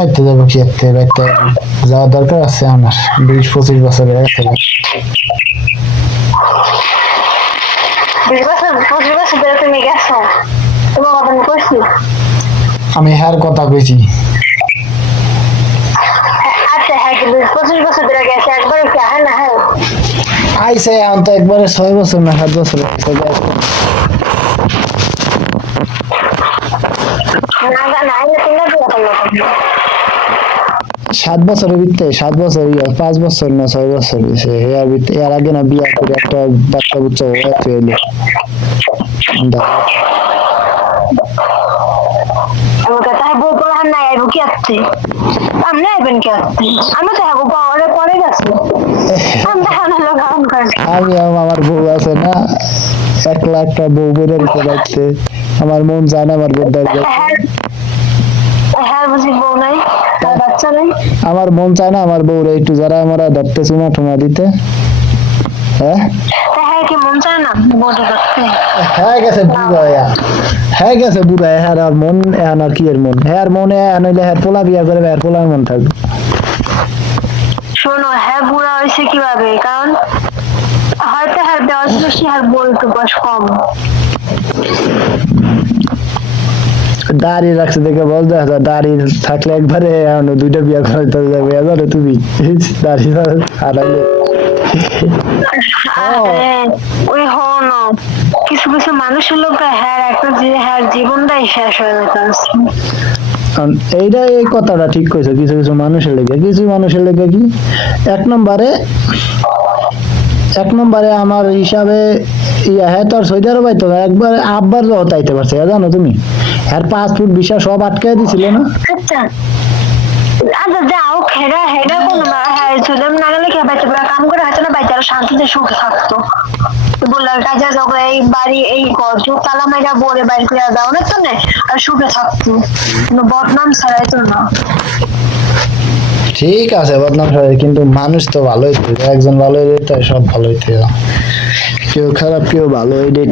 বাইতে যাবো কি একটা বাইতে যাওয়ার দরকার আছে আমার 20-25 বছর হয়ে গেছে 20 বছর ধরে তুমি গেছো, তোমার কথা আমি কইছি। আমি হ্যার কথা কইছি আচ্ছা হ্যাঁ, কিন্তু 25 বছর ধরে গেছে, একবার কি হয় না? হ্যাঁ আইসে এখন তো একবারে 6 বছর না 7 বছর হয়েছে গেছে। না না আইলে তুমি কি কথা 7 বছরের ভিতরে 7 বছর 5 বছর না 6 বছর হয়েছে এর আগে না বিয়া করে একটা বাচ্চা বুচ্চা হয়েছে এলো আমার কথা বউ পড়ার নাই আইব কি আসছে, সামনে আইবেন কি আসছে, আমি তো হাগো পাওয়ারে পরে গেছে, আমি দেখানো লোক কারণ করে। আমি আমার বউ আছে না, একলা একটা বউ বেড়ে রেখে যাচ্ছে, আমার মন যায় না আমার বউ দাঁড়িয়ে হ্যাঁ বুঝি বউ নাই আর বাচ্চা নাই, আমার মন চায় না আমার বউরে একটু যারা আমরা ধরতে চুমা টুমা দিতে। হ্যাঁ হ্যাঁ কি মন চায় না বউটা করতে? হ্যাঁ গেছে বুড়া হ্যাঁ গেছে বুড়া হ্যাঁ আর মন এখন আর কি এর মন হ্যাঁ মনে নইলে হ্যাঁ পোলা বিয়া করে হ্যাঁ পোলার মন থাকবে। শোনো হ্যাঁ বুড়া হয়েছে কিভাবে, কারণ হয়তো হ্যাঁ বয়স বেশি আর বলতো বয়স কম। দাড়ি রাখছে দেখে বল দাড়ি থাকলে একবারে এখন 2টা বিয়া করাইতে যাবে জানো তুমি দাড়ি হারাইলে ওই হন কিছু কিছু মানুষের লোক হ্যাঁ একটা হ্যাঁ জীবনটাই শেষ হয়ে যেতেছে। এইটা এই কথাটা ঠিক কইছো, কিছু কিছু মানুষের লেগে কি এক নম্বরে আমার হিসাবে হ্যাঁ তো আর সৌদি আরব আইতো না, একবার আব্বার জগৎ আইতে পারছে জানো তুমি, আর পাসপোর্ট ভিসা সব আটকায় দিছিল না। আচ্ছা আচ্ছা যাও হেরা হেরা কোনো হ্যাঁ ছিলাম না গেলে কে বাইতে কাম করে হয়তো না বাইতে আরো শান্তিতে সুখে থাকতো। বললাম কাজে যখন এই বাড়ি এই ঘর তালা মাইরা বলে বাইরে করে দাও না তো না আর সুখে থাকতো, কোনো বদনাম ছাড়াই তো না। ঠিক আছে বদনাম সবাই, কিন্তু মানুষ তো ভালোই একজন ভালো হইলে তো সব ভালোই কেউ খারাপ কেউ ভালো হইলে